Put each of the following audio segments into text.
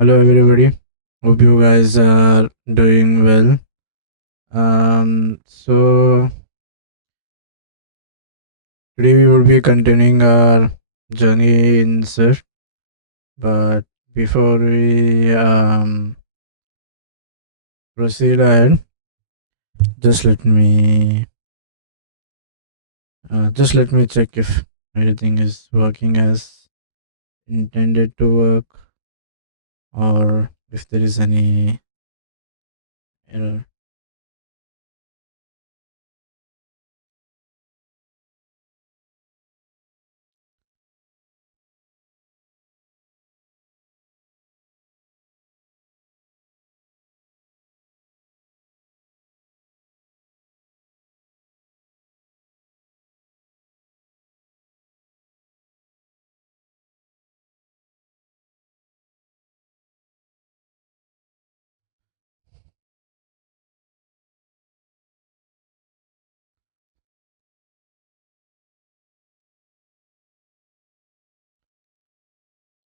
Hello everybody. Hope you guys are doing well. So today we will be continuing our journey in Swift. But before we proceed ahead, just let me check if everything is working as intended to work, or if there is any error.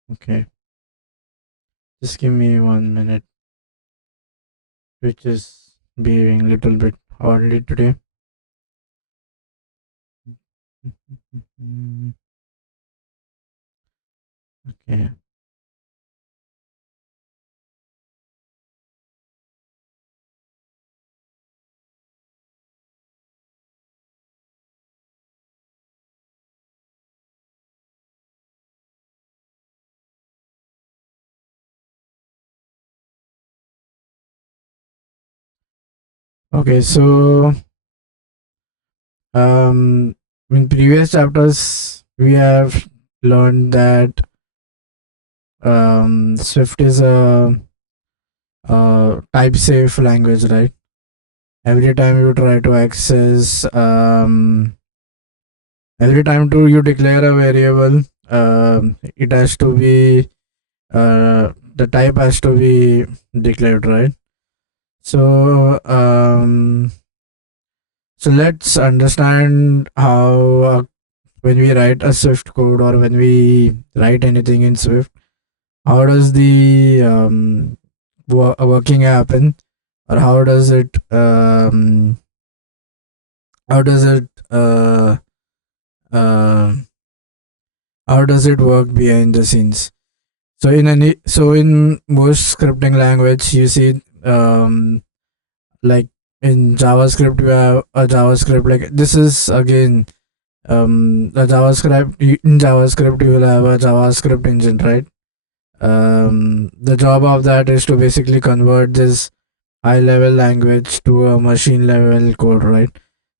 Okay, just give me 1 minute, which is behaving a little bit oddly today. Okay. Okay, so um, in previous chapters we have learned that Swift is a type safe language, right? Every time you try to access, every time to you declare a variable, it has to be the type has to be declared, right? So so let's understand how when we write a Swift code or when we write anything in Swift, how does the working happen, or how does it uh, how does it work behind the scenes? So in most scripting language, you see like in JavaScript, you have a JavaScript, like this is again the JavaScript. In JavaScript you will have a JavaScript engine, right? The job of that is to basically convert this high level language to a machine level code, right?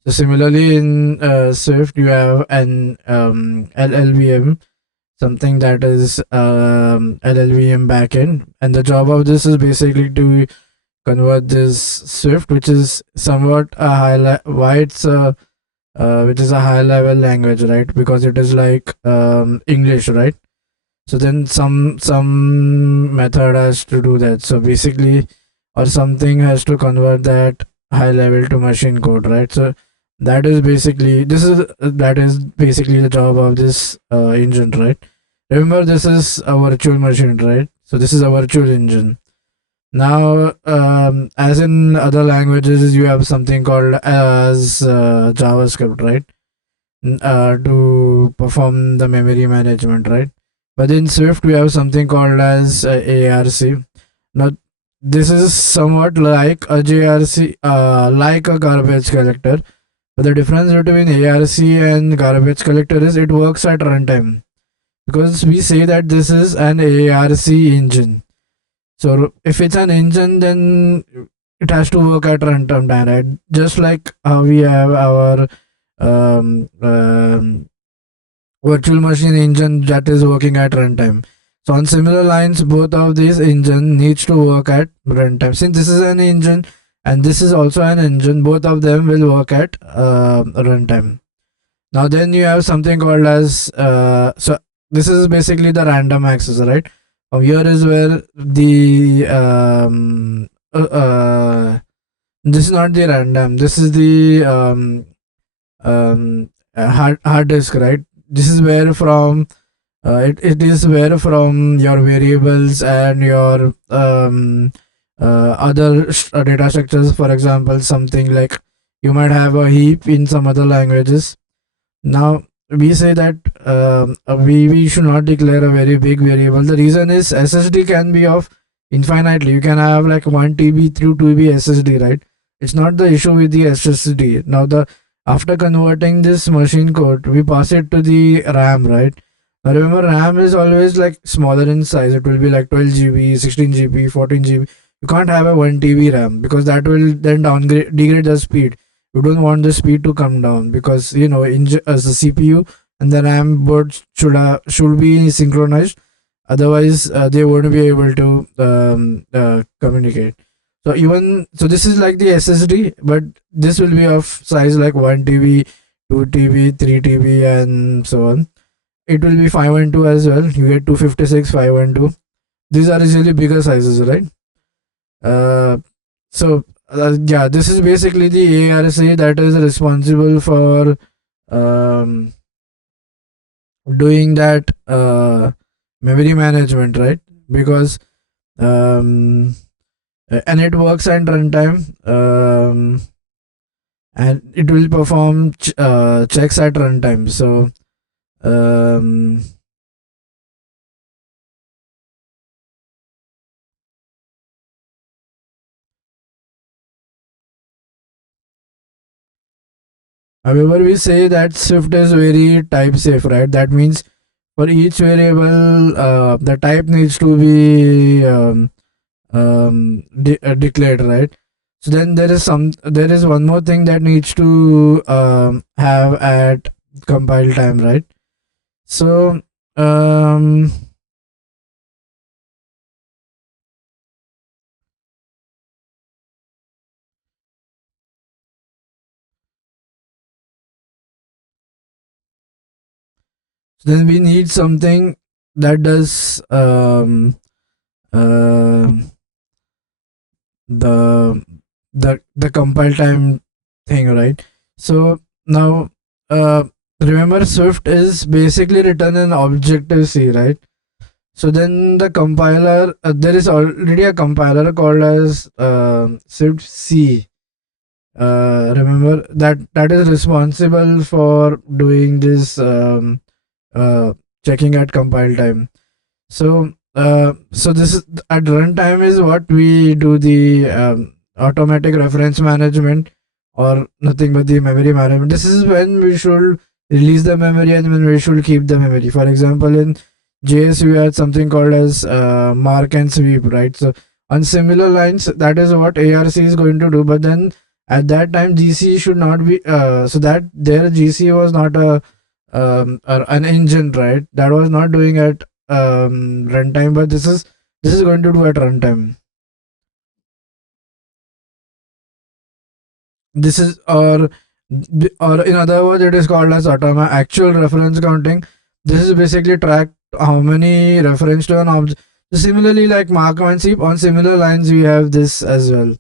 So similarly in Swift you have an LLVM, something that is LLVM backend, and the job of this is basically to convert this Swift, which is somewhat a why it's a which is a high level language, right? Because it is like English, right? So then some method has to do that. So basically, or something has to convert that high level to machine code, right? So that is basically the job of this engine, right? Remember, this is a virtual machine, right? So this is a virtual engine. Now, as in other languages, you have something called as JavaScript, right? To perform the memory management, right? But in Swift, we have something called as ARC. Now, this is somewhat like a JRC, like a garbage collector. But the difference between ARC and garbage collector is it works at runtime, because we say that this is an ARC engine. So if it's an engine, then it has to work at runtime time, right? Just like how we have our um, um, virtual machine engine that is working at runtime. So on similar lines, both of these engine needs to work at runtime. Since this is an engine and this is also an engine, both of them will work at runtime. Now then you have something called as so this is basically the random access, right? Here is where the this is not the random. This is the hard disk, right? This is where from It is where from your variables and your other data structures. For example, something like you might have a heap in some other languages. Now we say that we should not declare a very big variable. The reason is SSD can be of infinitely. You can have like 1 TB through 2 TB SSD, right? It's not the issue with the SSD. Now the after converting this machine code, we pass it to the RAM, right? Now remember, RAM is always like smaller in size. It will be like 12 GB, 16 GB, 14 GB. You can't have a 1 TB RAM because that will then degrade the speed. You don't want the speed to come down because as the CPU and the RAM board should be synchronized. Otherwise, they won't be able to communicate. So this is like the SSD, but this will be of size like 1 TB, 2 TB, 3 TB, and so on. It will be 512 as well. You get 256, 512. These are usually bigger sizes, right? Uh, yeah, this is basically the ARC that is responsible for um, doing that memory management, right? Because and it works at runtime, and it will perform checks at runtime. So um, however, we say that Swift is very type safe, right? That means for each variable, the type needs to be declared, right? So then there is one more thing that needs to have at compile time, right? So then we need something that does uh, the the compile time thing, right? So now remember, Swift is basically written in Objective C, right? So then the compiler, there is already a compiler called as Swift C. Remember that is responsible for doing this uh, checking at compile time. So this is at runtime is what we do the automatic reference management or nothing but the memory management. This is when we should release the memory and when we should keep the memory. For example, in JS we had something called as mark and sweep, right? So on similar lines, that is what ARC is going to do. But then at that time, GC should not be so that their GC was not a an engine, right? That was not doing at runtime, but this is going to do at runtime. This is or in other words, it is called as actual reference counting. This is basically track how many reference to an object. So similarly, like mark and sweep, on similar lines, we have this as well.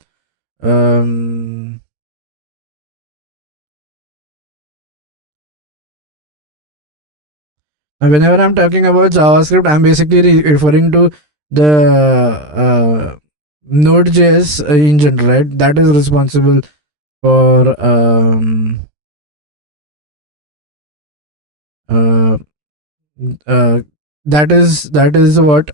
Um, Whenever I'm talking about JavaScript, I'm basically referring to the Node.js engine, right? That is responsible for uh, that is what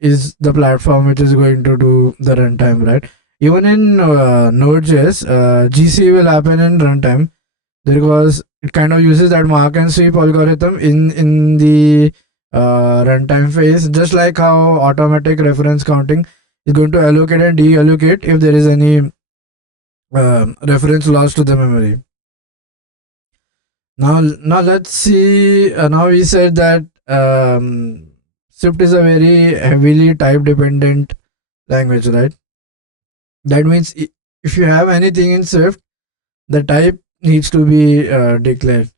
is the platform which is going to do the runtime, right? Even in Node.js, GC will happen in runtime because it kind of uses that mark and sweep algorithm in the runtime phase, just like how automatic reference counting is going to allocate and deallocate if there is any reference lost to the memory. Now let's see. Now we said that Swift is a very heavily type dependent language, right? That means if you have anything in Swift, the type needs to be declared.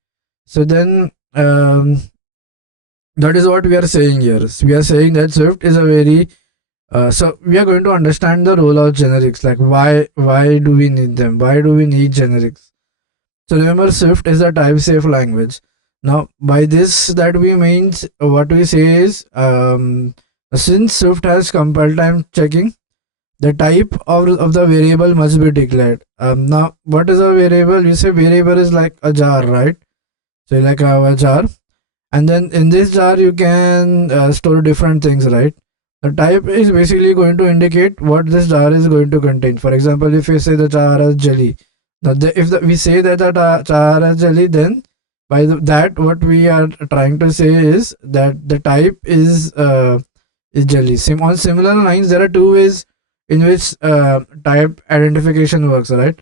So then that is what we are saying here. We are saying that Swift is a very so we are going to understand the role of generics, like why do we need them? Why do we need generics? So remember, Swift is a type safe language. Now, by this that we means what we say is since Swift has compile time checking, the type of the variable must be declared. Now, what is a variable? You say variable is like a jar, right? So, like a jar, and then in this jar you can store different things, right? The type is basically going to indicate what this jar is going to contain. For example, if we say the jar has jelly, now we say that the jar has jelly, then by that what we are trying to say is that the type is jelly. On similar lines, there are two ways in which type identification works, right?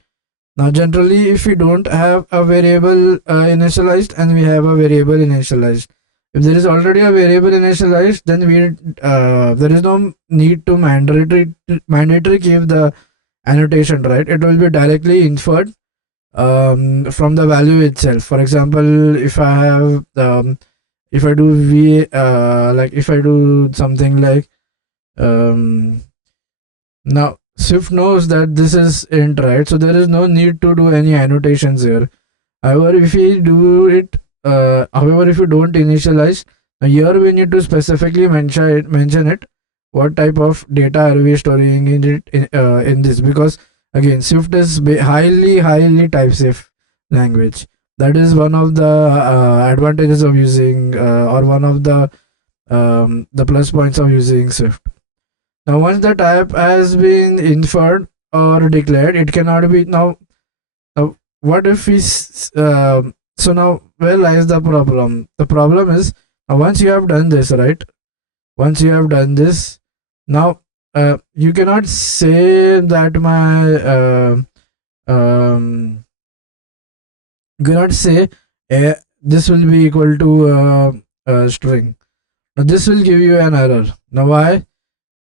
Now, generally, if we don't have a variable initialized and we have a variable initialized, if there is already a variable initialized, then there is no need to mandatory keep the annotation, right? It will be directly inferred from the value itself. For example, if I do like if I do something like um, now Swift knows that this is int, right? So there is no need to do any annotations here. However, if we do it, however, if you don't initialize, here we need to specifically mention it. What type of data are we storing in it in this? Because again, Swift is highly type safe language. That is one of the advantages of using, or one of the plus points of using Swift. Now, once the type has been inferred or declared, it cannot be now, what if so now where lies the problem? The problem is once you have done this, right? Once you have done this, now you cannot say that my you cannot say this will be equal to string. Now this will give you an error. Now why?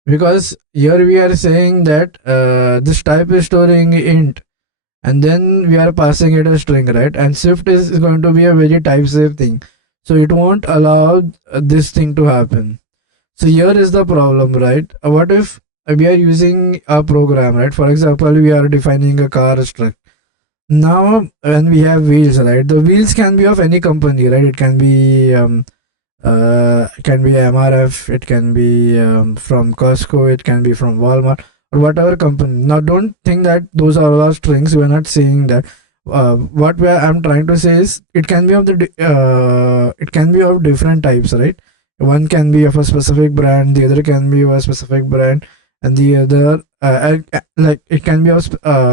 Because here we are saying that this type is storing int, and then we are passing it a string, right? And Swift is going to be a very type safe thing, so it won't allow this thing to happen. So here is the problem, right? What if we are using a program, right? For example, we are defining a car struct. Now when we have wheels, right, the wheels can be of any company, right? It can be MRF, it can be from Costco, it can be from Walmart, or whatever company. Now, don't think that those are all strings. We're not saying that. I'm trying to say is it can be of it can be of different types, right? One can be of a specific brand, the other can be of a specific brand, and the other like it can be of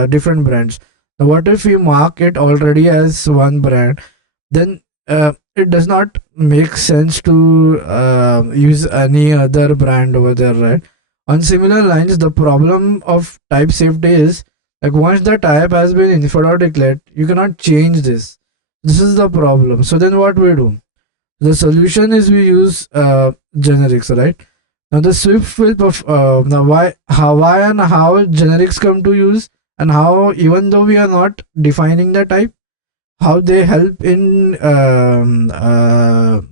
different brands. Now, what if we mark it already as one brand? Then it does not make sense to use any other brand over there, right? On similar lines, the problem of type safety is like once the type has been inferred or declared, you cannot change this. This is the problem. So then what we do? The solution is we use generics, right? Now the Swift will now why and how generics come to use, and how even though we are not defining the type, how they help in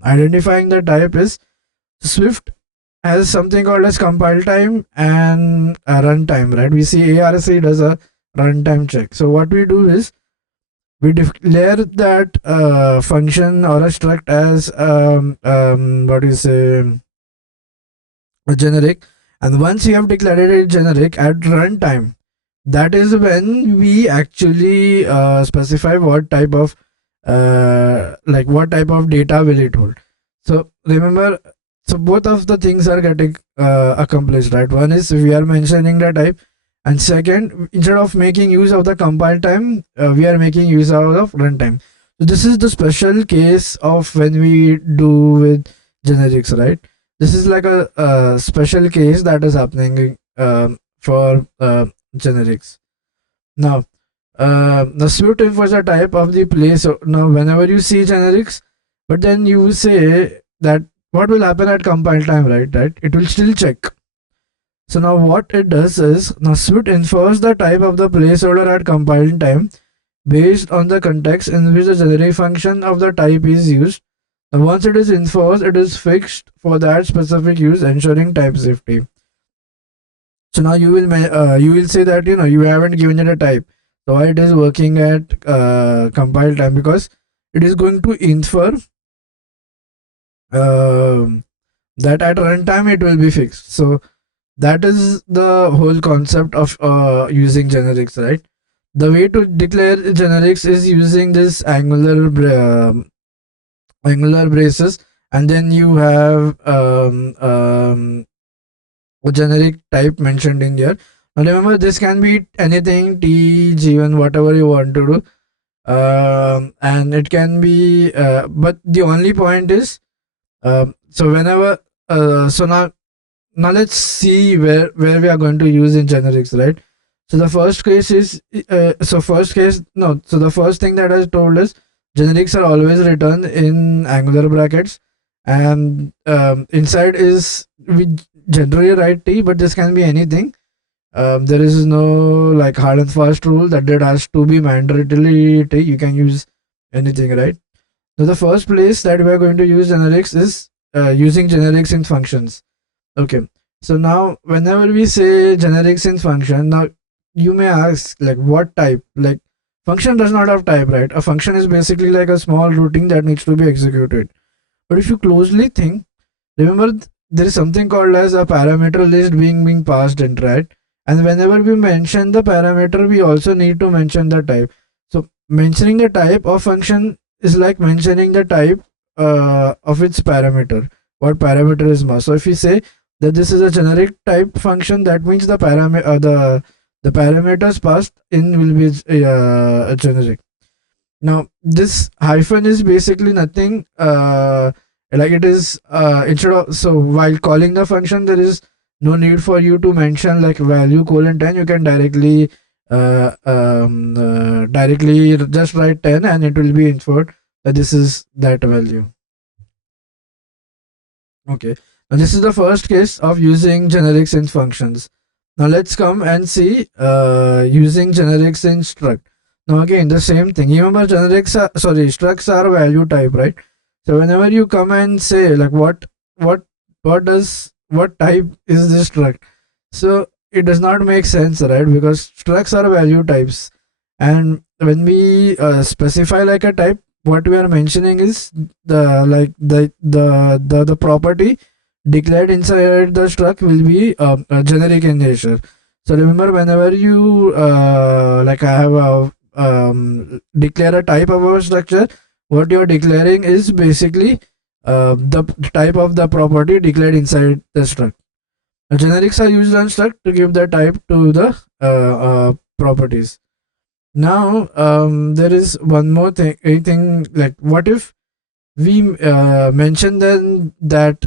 identifying the type is Swift has something called as compile time and runtime, right? We see ARC does a runtime check. So what we do is we declare that function or a struct as what is a generic, and once you have declared it generic at runtime, that is when we actually specify what type of what type of data will it hold. So remember, so both of the things are getting accomplished, right? One is we are mentioning the type, and second, instead of making use of the compile time, we are making use of runtime. So this is the special case of when we do with generics, right? This is like a special case that is happening for generics. Now, the Swift was a type of the place. So now, whenever you see generics, but then you say that what will happen at compile time, right? Right? It will still check. So now, what it does is now Swift infers the type of the placeholder at compile time based on the context in which the generic function of the type is used. And once it is enforced, it is fixed for that specific use, ensuring type safety. So now you will say that you haven't given it a type. So why it is working at compile time? Because it is going to infer um, that at runtime it will be fixed. So that is the whole concept of using generics, right? The way to declare generics is using this angular braces, and then you have a generic type mentioned in here. Now remember, this can be anything, T, G1, whatever you want to do, and it can be. But the only point is, so whenever, so now let's see where we are going to use in generics, right? So the first case is so first case no. So the first thing that I told is generics are always written in angular brackets, and inside is we generally write T, but this can be anything. There is no like hard and fast rule that it has to be mandatorily T. You can use anything, right? So the first place that we are going to use generics is using generics in functions. Okay. So now whenever we say generics in function, now you may ask like what type? Like function does not have type, right? A function is basically like a small routine that needs to be executed. But if you closely think, remember there is something called as a parameter list being passed in, right? And whenever we mention the parameter, we also need to mention the type. So mentioning the type of function is like mentioning the type of its parameter. What parameter is mass? So if we say that this is a generic type function, that means the parameters passed in will be a generic. Now this hyphen is basically nothing, like it is instead of, so while calling the function there is no need for you to mention like value colon 10. You can directly just write 10 and it will be inferred that this is that value. Okay, now this is the first case of using generics in functions. Now let's come and see using generics in struct. Now again the same thing. You remember structs are value type, right? So whenever you come and say like what type is this struct? So it does not make sense, right? Because structs are value types, and when we specify like a type, what we are mentioning is the property declared inside the struct will be generic in nature. So remember, whenever you like I have declare a type of a structure, what you are declaring is basically the type of the property declared inside the struct. Generics are used on struct to give the type to the properties. Now there is one more thing like what if we mention then that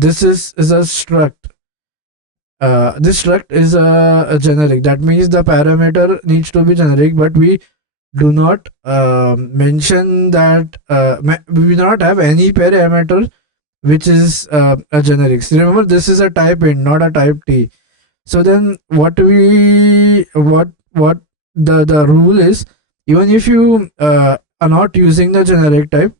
this is a struct. This struct is a generic. That means the parameter needs to be generic, but we do not mention that we do not have any parameter which is a generic. So remember, this is a type int, not a type T. So then what the rule is, even if you are not using the generic type,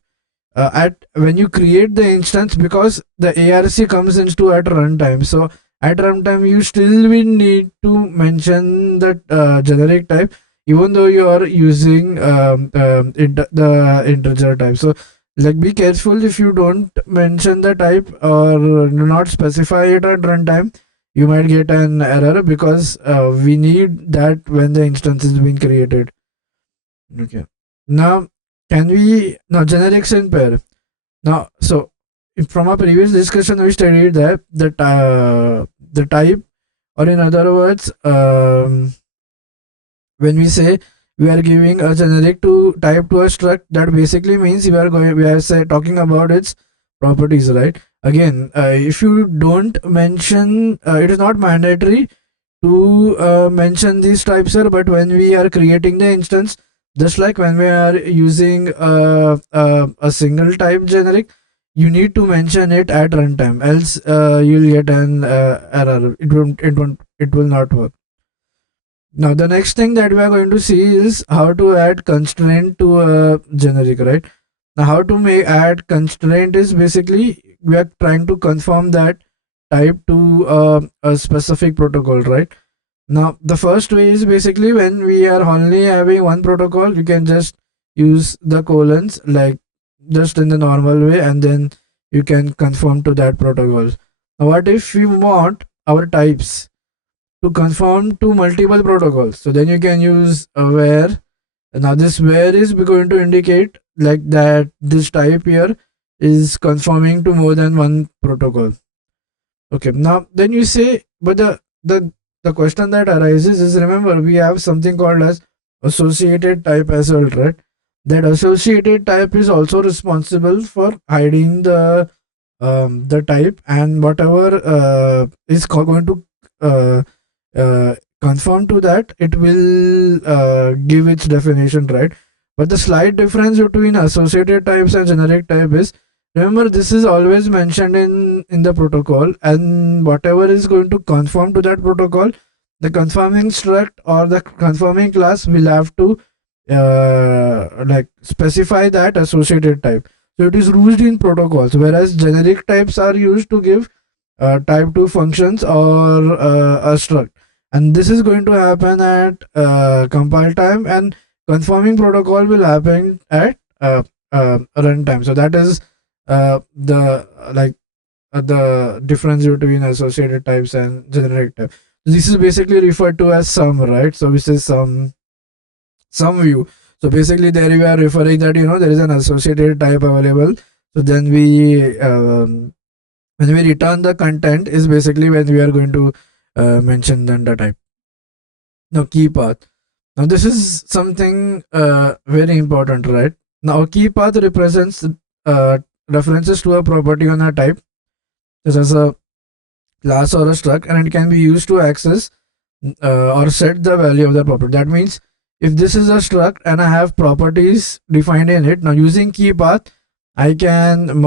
at when you create the instance, because the ARC comes into at runtime, so at runtime you still will need to mention that generic type, even though you are using the integer type. So like be careful if you don't mention the type or do not specify it at runtime, you might get an error because we need that when the instance is being created. Okay. Now can we now generics in pair? Now so from our previous discussion we studied that the type, or in other words, when we say we are giving a generic to type to a struct, that basically means we are talking about its properties, right? Again, if you don't mention, it is not mandatory to mention these types here, but when we are creating the instance, just like when we are using a single type generic, you need to mention it at runtime, else you'll get an error. It will not work. Now the next thing that we are going to see is how to add constraint to a generic, right? Now how to add constraint is basically we are trying to confirm that type to a specific protocol, right? Now the first way is basically when we are only having one protocol, you can just use the colons like just in the normal way, and then you can conform to that protocol. Now what if we want our types to conform to multiple protocols? So then you can use a where. Now this where is going to indicate like that this type here is conforming to more than one protocol. Okay, now then you say, but the question that arises is, remember we have something called as associated type as well, right? That associated type is also responsible for hiding the type, and whatever is going to uh, conform to that, it will give its definition, right? But the slight difference between associated types and generic type is, remember this is always mentioned in the protocol, and whatever is going to conform to that protocol, the conforming struct or the conforming class will have to like specify that associated type. So it is used in protocols, whereas generic types are used to give type 2 functions or a struct. And this is going to happen at compile time, and conforming protocol will happen at runtime. So that is the difference between associated types and generic type. This is basically referred to as sum, right? So this is some view. So basically there we are referring that there is an associated type available. So then we when we return the content is basically when we are going to mention then the type. Now key path. Now this is something very important, right? Now key path represents references to a property on a type, such as a class or a struct, and it can be used to access or set the value of the property. That means if this is a struct and I have properties defined in it, now using key path, I can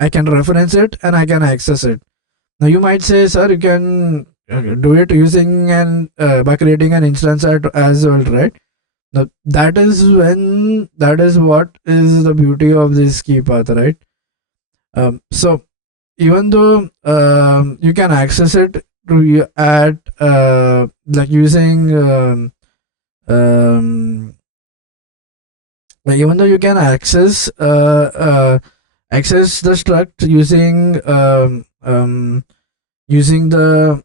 reference it and I can access it. Now you might say, sir, you can do it using by creating an instance as well, right? Now that is what is the beauty of this key path, right? So even though you can access it at like using like even though you can access the struct using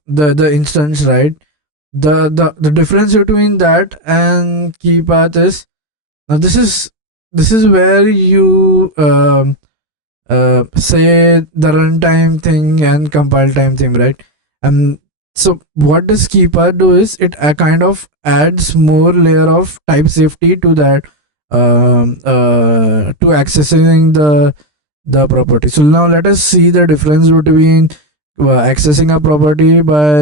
the instance, right? The difference between that and key path is, now this is where you say the runtime thing and compile time thing, right? And so what does key path do is it kind of adds more layer of type safety to that to accessing the property. So now let us see the difference between accessing a property by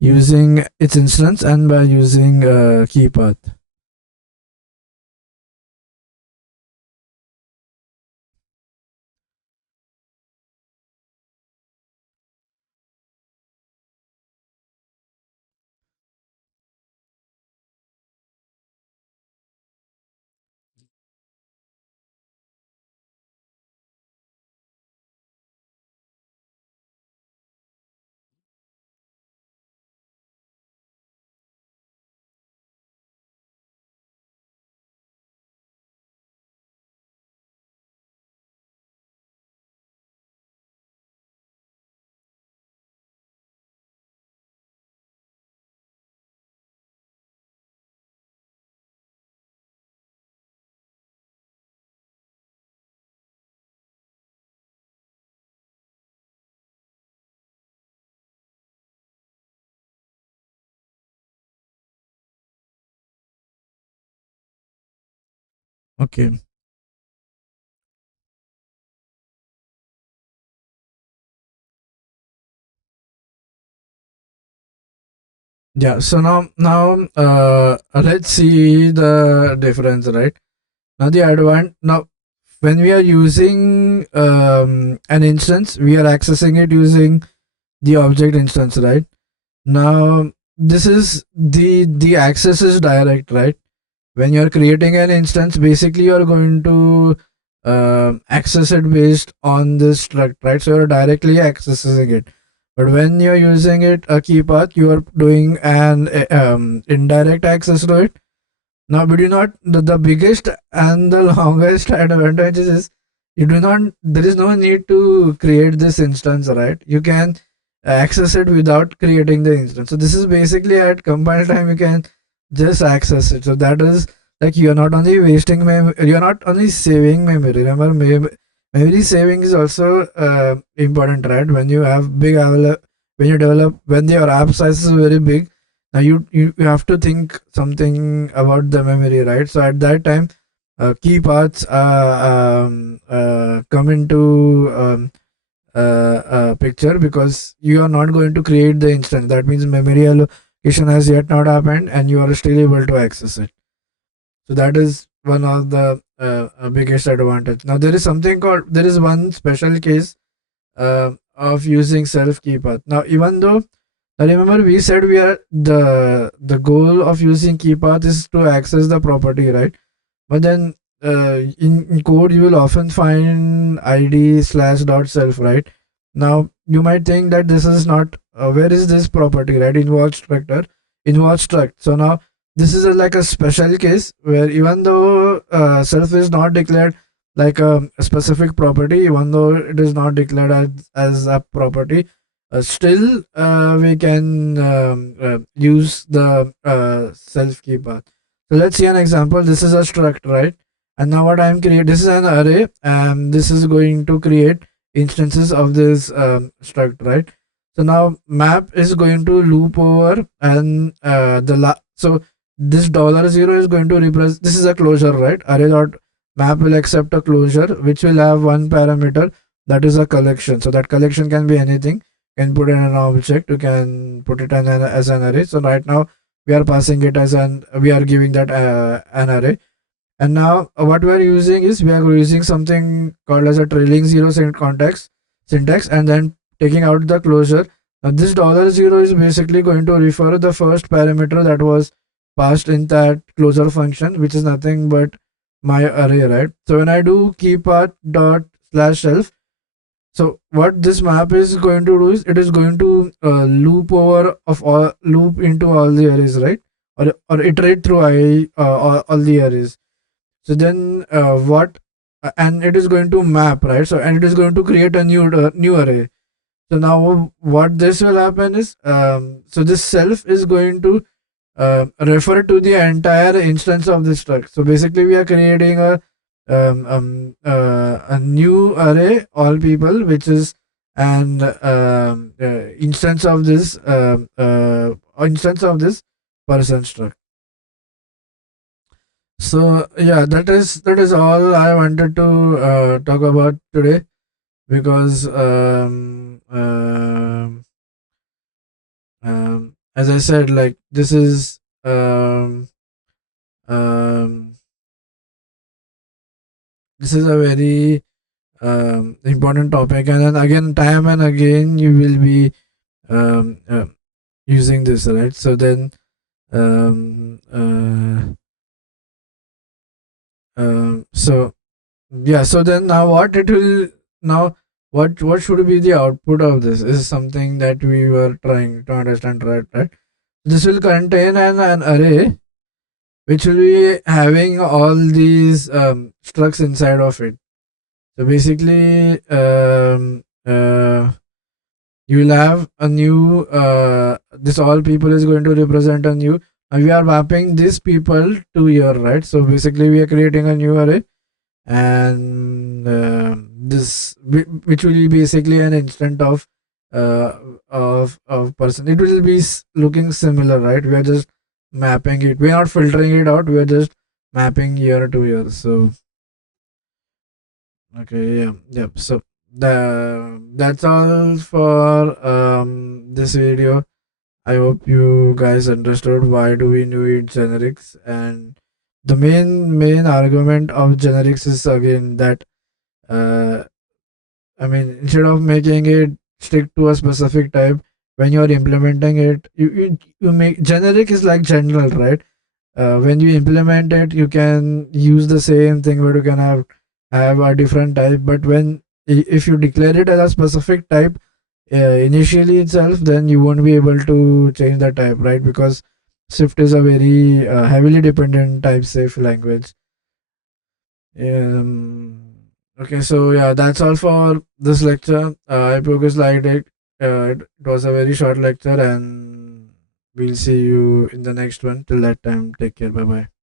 using its instance and by using key path. Okay. Yeah. So now let's see the difference, right? Now the advantage, now when we are using an instance, we are accessing it using the object instance, right? Now this is the access is direct, right? When you're creating an instance, basically you're going to access it based on this struct, right? So you're directly accessing it. But when you're using it a key path, you are doing an indirect access to it. Now, we do not, the biggest and the longest advantages is you do not, there is no need to create this instance, right? You can access it without creating the instance. So, this is basically at compile time, you can just access it. So, that is like you're not only wasting memory, you're not only saving memory. Remember, memory saving is also important, right? When you have when you develop, when your app size is very big, now you have to think something about the memory, right? So at that time, key paths come into picture, because you are not going to create the instance. That means memory allocation has yet not happened and you are still able to access it. So that is one of the biggest advantage. Now there is one special case of using self key path. Now, even though, now remember we said we are the goal of using key path is to access the property, right? But then in code you will often find id slash dot self, right? Now you might think that this is not where is this property, right? Involved structure, involved struct. So now this is like a special case where even though self is not declared like a specific property, even though it is not declared as a property, still we can use the self key path. So let's see an example. This is a struct, right? And now what I'm creating, this is an array, and this is going to create instances of this struct, right? So now map is going to loop over, and so this $0 is going to represent, this is a closure, right? Array dot map will accept a closure which will have one parameter, that is a collection. So that collection can be anything. You can put in an object, you can put it as an array. So right now we are passing it as we are giving that an array. And now what we are using is we are using something called as a trailing zero context syntax, and then taking out the closure. Now this $0 is basically going to refer to the first parameter that was passed in that closure function, which is nothing but my array, right? So when I do keypath dot slash self, so what this map is going to do is it is going to loop into all the arrays, right? Or iterate through all the arrays. So then what and it is going to map, right? So and it is going to create a new array. So now what this will happen is so this self is going to refer to the entire instance of this struct. So basically we are creating a new array, all people, which is an instance of this person struct. So yeah, that is all I wanted to talk about today, because as I said, like this is um, a very important topic, and then again, time and again, you will be using this, right? So then um, uh, so yeah, so then now what should be the output of this is something that we were trying to understand, right? This will contain an array which will be having all these structs inside of it. So basically you will have a new this all people is going to represent a new, we are mapping these people to here, right? So basically we are creating a new array, and this which will be basically an instant of person. It will be looking similar, right? We are just mapping it, we are not filtering it out, we are just mapping year to year. So okay, yeah. So that's all for this video. I hope you guys understood why do we need generics, and the main argument of generics is again that uh, I mean, instead of making it stick to a specific type, when you are implementing it, you make generic is like general, right? When you implement it, you can use the same thing, but you can have a different type. But if you declare it as a specific type initially itself, then you won't be able to change the type, right? Because Swift is a very heavily dependent type safe language. Okay, so yeah, that's all for this lecture. I hope you guys liked it. It was a very short lecture, and we'll see you in the next one. Till that time, take care. Bye bye.